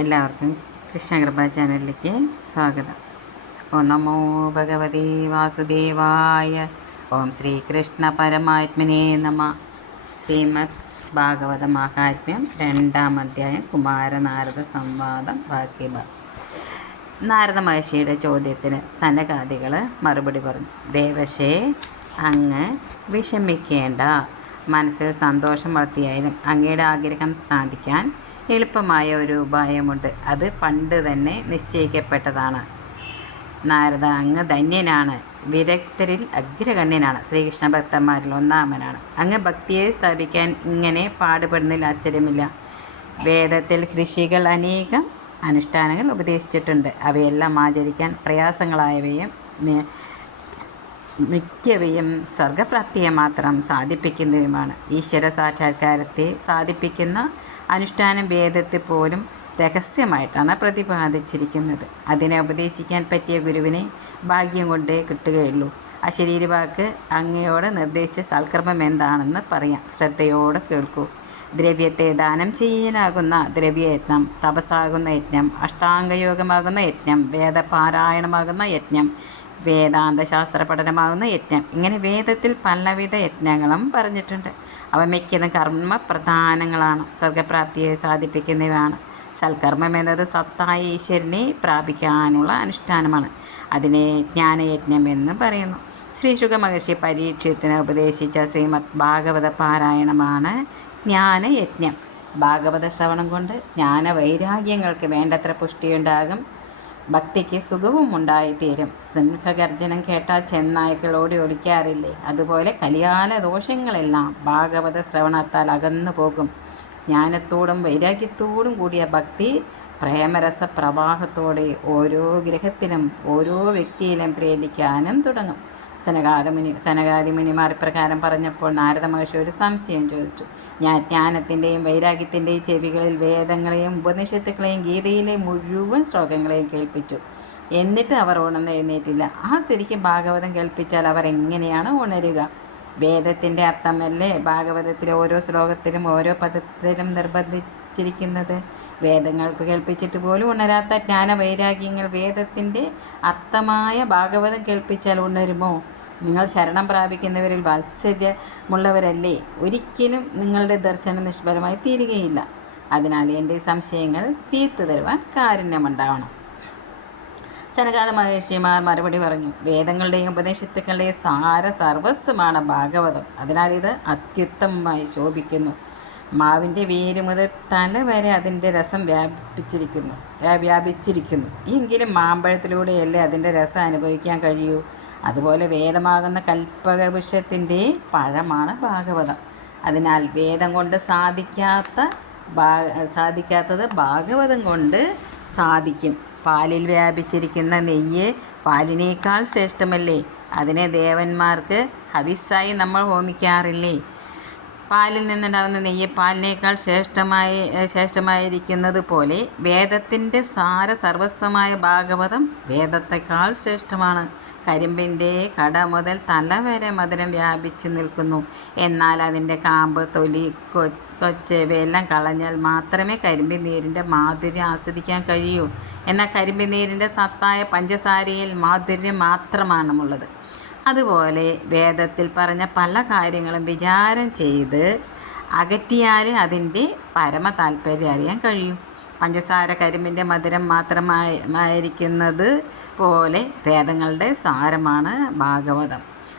എല്ലാവർക്കും കൃഷ്ണകൃപ ചാനലിലേക്ക് സ്വാഗതം. ഓ നമോ ഭഗവതി വാസുദേവായ ഓം ശ്രീകൃഷ്ണ പരമാത്മനെ നമ. ശ്രീമദ് ഭാഗവത മഹാത്മ്യം രണ്ടാം അധ്യായം കുമാരനാരദ സംവാദം ബാക്കി നാരദ മഹർഷിയുടെ ചോദ്യത്തിന് സനകാദികൾ മറുപടി പറഞ്ഞു. ദേവശേ അങ്ങ് വിഷമിക്കേണ്ട. മനസ്സിൽ സന്തോഷം വളർത്തിയായാലും അങ്ങയുടെ ആഗ്രഹം സാധിക്കാൻ എളുപ്പമായ ഒരു ഉപായമുണ്ട്. അത് പണ്ട് തന്നെ നിശ്ചയിക്കപ്പെട്ടതാണ്. നാരദ അങ്ങ് ധന്യനാണ്. വിദഗ്ധരിൽ അഗ്രഗണ്യനാണ്. ശ്രീകൃഷ്ണ ഭക്തന്മാരിൽ ഒന്നാമനാണ്. അങ്ങ് ഭക്തിയെ സ്ഥാപിക്കാൻ ഇങ്ങനെ പാടുപെടുന്നതിൽ ആശ്ചര്യമില്ല. വേദത്തിൽ ഋഷികൾ അനേകം അനുഷ്ഠാനങ്ങൾ ഉപദേശിച്ചിട്ടുണ്ട്. അവയെല്ലാം ആചരിക്കാൻ പ്രയാസങ്ങളായവയും മിക്കവയും സ്വർഗപ്രാപ്തിയെ മാത്രം സാധിപ്പിക്കുന്നവയുമാണ്. ഈശ്വര സാക്ഷാത്കാരത്തെ സാധിപ്പിക്കുന്ന അനുഷ്ഠാനം വേദത്തിൽ പോലും രഹസ്യമായിട്ടാണ് പ്രതിപാദിച്ചിരിക്കുന്നത്. അതിനെ ഉപദേശിക്കാൻ പറ്റിയ ഗുരുവിനെ ഭാഗ്യം കൊണ്ടേ കിട്ടുകയുള്ളൂ. അശരീരി വാക്ക് അങ്ങയോട് നിർദ്ദേശിച്ച സൽക്കർമ്മം എന്താണെന്ന് പറയാം. ശ്രദ്ധയോടെ കേൾക്കൂ. ദ്രവ്യത്തെ ദാനം ചെയ്യാനാകുന്ന ദ്രവ്യയജ്ഞം തപസ്സാകുന്ന യജ്ഞം അഷ്ടാംഗയോഗമാകുന്ന യജ്ഞം വേദപാരായണമാകുന്ന യജ്ഞം വേദാന്ത ശാസ്ത്ര പഠനമാകുന്ന യജ്ഞം. ഇങ്ങനെ വേദത്തിൽ പലവിധ യജ്ഞങ്ങളും പറഞ്ഞിട്ടുണ്ട്. അവ മിക്കതും കർമ്മ പ്രധാനങ്ങളാണ് സ്വർഗപ്രാപ്തിയെ സാധിപ്പിക്കുന്നവയാണ്. സൽക്കർമ്മം എന്നത് സത്തായ ഈശ്വരനെ പ്രാപിക്കാനുള്ള അനുഷ്ഠാനമാണ്. അതിനെ ജ്ഞാനയജ്ഞം എന്ന് പറയുന്നു. ശ്രീ ശുഖ മഹർഷി പരീക്ഷത്തിന് ഉപദേശിച്ച ശ്രീമദ് ഭാഗവത പാരായണമാണ് ജ്ഞാനയജ്ഞം. ഭാഗവത ശ്രവണം കൊണ്ട് ജ്ഞാനവൈരാഗ്യങ്ങൾക്ക് വേണ്ടത്ര പുഷ്ടിയുണ്ടാകും. ഭക്തിക്ക് സുഖവും ഉണ്ടായിത്തീരും. സിംഹഗർജനം കേട്ടാൽ ചെന്നായ്ക്കൾ ഓടി ഒളിക്കാറില്ലേ? അതുപോലെ കലിയാല ദോഷങ്ങളെല്ലാം ഭാഗവത ശ്രവണത്താൽ അകന്നു പോകും. ജ്ഞാനത്തോടും വൈരാഗ്യത്തോടും കൂടിയ ഭക്തി പ്രേമരസ പ്രവാഹത്തോടെ ഓരോ ഗ്രഹത്തിലും ഓരോ വ്യക്തിയിലും പ്രേരിക്കാനും തുടങ്ങും. സനകാദമുനി സനകാദിമുനിമാർ ഇപ്രകാരം പറഞ്ഞപ്പോൾ നാരദ മഹർഷി ഒരു സംശയം ചോദിച്ചു. ഞാൻ ജ്ഞാനത്തിന്റെയും വൈരാഗ്യത്തിന്റെയും ചെവികളിൽ വേദങ്ങളെയും ഉപനിഷത്തുക്കളെയും ഗീതയിലെ മുഴുവൻ ശ്ലോകങ്ങളെയും കേൾപ്പിച്ചു. എന്നിട്ട് അവർ ഉണർന്നെഴുന്നേറ്റില്ല ആ സ്ഥിതിക്ക് ഭാഗവതം കേൾപ്പിച്ചാൽ അവർ എങ്ങനെയാണ് ഉണരുക? വേദത്തിന്റെ അർത്ഥമല്ലേ? ഭാഗവതത്തിലെ ഓരോ ശ്ലോകത്തിലും ഓരോ പദത്തിലും നിർബന്ധിച്ചിരിക്കുന്നത് വേദങ്ങൾക്ക് കേൾപ്പിച്ചിട്ട് പോലും ഉണരാത്ത ജ്ഞാനവൈരാഗ്യങ്ങൾ വേദത്തിന്റെ അർത്ഥമായ ഭാഗവതം കേൾപ്പിച്ചാൽ ഉണരുമോ? നിങ്ങൾ ശരണം പ്രാപിക്കുന്നവരിൽ വാത്സല്യമുള്ളവരല്ലേ? ഒരിക്കലും നിങ്ങളുടെ ദർശനം നിഷ്ഫലമായി തീരുകയില്ല. അതിനാൽ എന്റെ സംശയങ്ങൾ തീർത്തു തരുവാൻ കാരുണ്യമുണ്ടാവണം. സനകാത മഹേഷിമാർ മറുപടി പറഞ്ഞു വേദങ്ങളുടെയും ഉപദേശത്തുക്കളുടെയും സാര സർവസ്വമാണ് ഭാഗവതം. അതിനാൽ ഇത് അത്യുത്തമമായി ശോഭിക്കുന്നു. മാവിന്റെ വേര് മുതൽ തല വരെ അതിന്റെ രസം വ്യാപിച്ചിരിക്കുന്നു വ്യാപിച്ചിരിക്കുന്നു. എങ്കിലും മാമ്പഴത്തിലൂടെയല്ലേ അതിന്റെ രസം അനുഭവിക്കാൻ കഴിയൂ? അതുപോലെ വേദമാകുന്ന കൽപ്പകവൃക്ഷത്തിന്റെ പഴമാണ് ഭാഗവതം. അതിനാൽ വേദം കൊണ്ട് സാധിക്കാത്ത സാധിക്കാത്തത് ഭാഗവതം കൊണ്ട് സാധിക്കും. പാലിൽ വ്യാപിച്ചിരിക്കുന്ന നെയ്യ് പാലിനേക്കാൾ ശ്രേഷ്ഠമല്ലേ? അതിനെ ദേവന്മാർക്ക് ഹവിസ്സായി നമ്മൾ ഹോമിക്കാറില്ലേ? പാലിൽ നിന്നുണ്ടാകുന്ന നെയ്യ് പാലിനേക്കാൾ ശ്രേഷ്ഠമായി ശ്രേഷ്ഠമായിരിക്കുന്നത് പോലെ വേദത്തിന്റെ സാര സർവസ്വമായ ഭാഗവതം വേദത്തെക്കാൾ ശ്രേഷ്ഠമാണ്. കരിമ്പിന്റെ കട മുതൽ തല വരെ മധുരം വ്യാപിച്ചു നിൽക്കുന്നു. എന്നാൽ അതിന്റെ കാമ്പ് തൊലി കൊ കൊച്ച് ഇവയെല്ലാം കളഞ്ഞാൽ മാത്രമേ കരിമ്പിൻ നീരിന്റെ മാധുര്യം ആസ്വദിക്കാൻ കഴിയൂ. എന്നാൽ കരിമ്പിൻ നീരിന്റെ സത്തായ പഞ്ചസാരയിൽ മാധുര്യം മാത്രമാണുള്ളത് അതുപോലെ വേദത്തിൽ പറഞ്ഞ പല കാര്യങ്ങളും വിചാരം ചെയ്ത് അകറ്റിയാൽ അതിന്റെ പരമ താല്പര്യം അറിയാൻ കഴിയും. പഞ്ചസാര കരിമ്പിന്റെ മധുരം മാത്രമായിരിക്കുന്നത് പോലെ വേദങ്ങളുടെ സാരമാണ് ഭാഗവതം.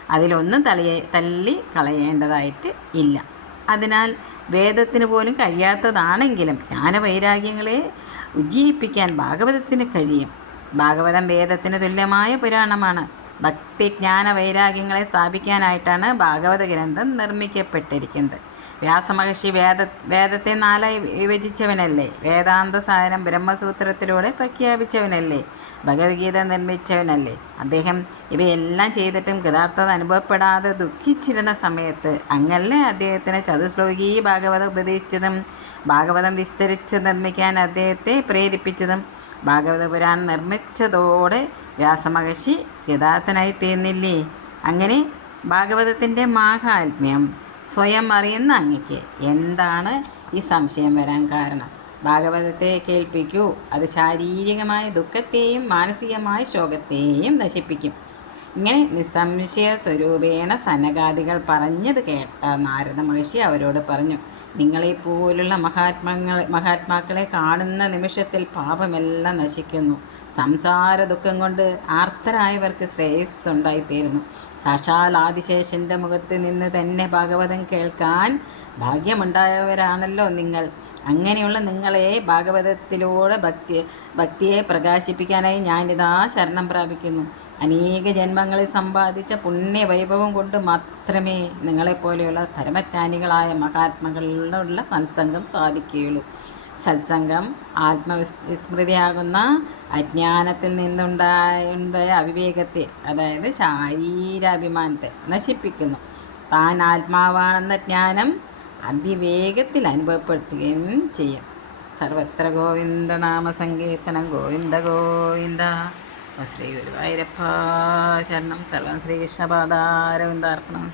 അതിലൊന്നും തളിയെ തല്ലി കളയേണ്ടതായിട്ട് ഇല്ല. അതിനാൽ വേദത്തിന് പോലും കഴിയാത്തതാണെങ്കിലും ജ്ഞാനവൈരാഗ്യങ്ങളെ ഉജ്ജീവിപ്പിക്കാൻ ഭാഗവതത്തിന് കഴിയും. ഭാഗവതം വേദത്തിന് തുല്യമായ പുരാണമാണ്. ഭക്തി ജ്ഞാന വൈരാഗ്യങ്ങളെ സ്ഥാപിക്കാനായിട്ടാണ് ഭാഗവത ഗ്രന്ഥം നിർമ്മിക്കപ്പെട്ടിരിക്കുന്നത്. വ്യാസമഹർഷി വേദ വേദത്തെ നാലായി വിഭജിച്ചവനല്ലേ? വേദാന്ത സാരം ബ്രഹ്മസൂത്രത്തിലൂടെ പ്രഖ്യാപിച്ചവനല്ലേ? ഭഗവത്ഗീത നിർമ്മിച്ചവനല്ലേ? അദ്ദേഹം ഇവയെല്ലാം ചെയ്തിട്ടും കൃതാർത്ഥത അനുഭവപ്പെടാതെ ദുഃഖിച്ചിരുന്ന സമയത്ത് അങ്ങല്ലേ അദ്ദേഹത്തിന് ചതുശ്ലോകി ഭാഗവതം ഉപദേശിച്ചതും ഭാഗവതം വിസ്തരിച്ച് നിർമ്മിക്കാൻ അദ്ദേഹത്തെ പ്രേരിപ്പിച്ചതും ഭാഗവത പുരാണം നിർമ്മിച്ചതോടെ വ്യാസമഹർഷി യഥാർത്ഥനായി തീർന്നില്ലേ? അങ്ങനെ ഭാഗവതത്തിന്റെ മാഹാത്മ്യം സ്വയം അറിയുന്ന അങ്ങയ്ക്ക് എന്താണ് ഈ സംശയം വരാൻ കാരണം? ഭാഗവതത്തെ കേൾപ്പിക്കൂ. അത് ശാരീരികമായ ദുഃഖത്തെയും മാനസികമായ ശോകത്തെയും നശിപ്പിക്കും. ഇങ്ങനെ നിസ്സംശയ സ്വരൂപേണ സനകാദികൾ പറഞ്ഞത് കേട്ട നാരദ മഹർഷി അവരോട് പറഞ്ഞു നിങ്ങളെപ്പോലുള്ള മഹാത്മാങ്ങൾ മഹാത്മാക്കളെ കാണുന്ന നിമിഷത്തിൽ പാപമെല്ലാം നശിക്കുന്നു. സംസാര ദുഃഖം കൊണ്ട് ആർത്തരായവർക്ക് ശ്രേയസ് ഉണ്ടായിത്തീരുന്നു സാക്ഷാൽ ആദിശേഷന്റെ മുഖത്ത് നിന്ന് തന്നെ ഭാഗവതം കേൾക്കാൻ ഭാഗ്യമുണ്ടായവരാണല്ലോ നിങ്ങൾ. അങ്ങനെയുള്ള നിങ്ങളെ ഭാഗവതത്തിലൂടെ ഭക്തി ഭക്തിയെ പ്രകാശിപ്പിക്കാനായി ഞാനിതാ ശരണം പ്രാപിക്കുന്നു. അനേക ജന്മങ്ങളിൽ സമ്പാദിച്ച പുണ്യവൈഭവം കൊണ്ട് മാത്രമേ നിങ്ങളെപ്പോലെയുള്ള പരമജ്ഞാനികളായ മഹാത്മകളിലുള്ള സത്സംഗം സാധിക്കുകയുള്ളൂ. സത്സംഗം ആത്മവിസ്മൃതിയാകുന്ന അജ്ഞാനത്തിൽ നിന്നുണ്ടായ അവിവേകത്തെ അതായത് ശാരീരാഭിമാനത്തെ നശിപ്പിക്കുന്നു. താൻ ആത്മാവാണെന്ന ജ്ഞാനം അതിവേഗത്തിൽ അനുഭവപ്പെടുത്തുകയും ചെയ്യും. സർവത്ര ഗോവിന്ദ നാമ സങ്കീർത്തനം ഗോവിന്ദ. ഗോവിന്ദ ശ്രീ ഗുരുവായൂരപ്പ ശരണം. സർവം ശ്രീകൃഷ്ണപാദാരവിന്ദാർപ്പണം